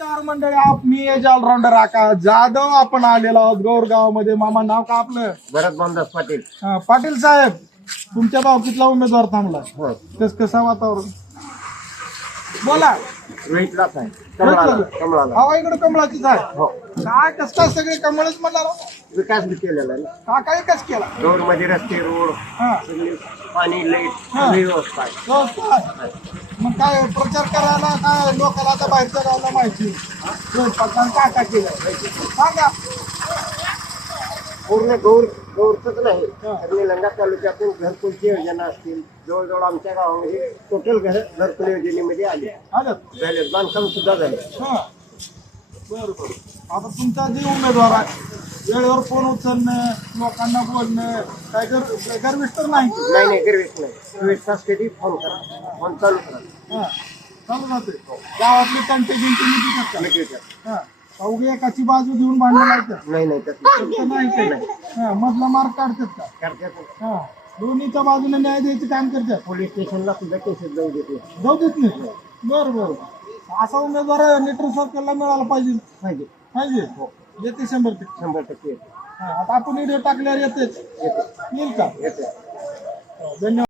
नमस्कार मंडळी, me as all-rounder आकाश जाधव. आपण आलेलो आहोत गौरगाव मध्ये. मामा नाव का आपलं? भरत बांधस पाटील. पाटील साहेब, तुमच्या भावकीतला उमेदवार थांबला. हो. कसं वातावरण बोला. रोहितलाच आहे. कमळाला. हवा इकडे कमळाचीच आहे. हो. काय कसं काय सगळे कमळच म्हणणार हो? विकास बी केलेला आहे. का काय कस केला? रोड मध्ये रस्ते, रोड, हा सगळी पाणी, लाईट, हा. सगळी व्यवस्था आहे. व्यवस्था आहे. मग काय प्रचार करायला काय लोकांना आता बाहेरच्या गावाला माहिती स्वयंपाकानं काय काय केलं सांगा. पूर्ण गौरच नाही तर निलंगा तालुक्यातून घरकुलची योजना असतील. जवळजवळ आमच्या गावामध्ये टोटल घरकुल योजनेमध्ये आले आलं. झाले. बांधकाम सुद्धा झाले. हा बरं बरं. आता तुमचा जे उमेदवार आहे वेळेवर फोन उचलणं, लोकांना बोलणं, काय गर्विष्ट नाही. नाही गर्वेश नाही. 24 तास कधी फोन करा, फोन चालू करा. हा चालू राहते. गावातले तंटे गिंटे मिटवतात. हा अवघे एकाची बाजू घेऊन भांडण लावतात. नाही तसं नाही काही. हा मधला मार्ग काढतात का? करतात. हा दोन्हीच्या बाजूने न्याय द्यायचं काम करतात. पोलीस स्टेशनला सुद्धा केसेस जाऊ देते. जाऊ देत नाही. बरं बरं. असा उमेदवार नेटवर्क सर्कलला मिळाला पाहिजे. पाहिजे. पाहिजे येते 100%. 100% हा आता आपण व्हिडिओ टाकल्यावर येतेच. येते. येईल का? येते. धन्यवाद.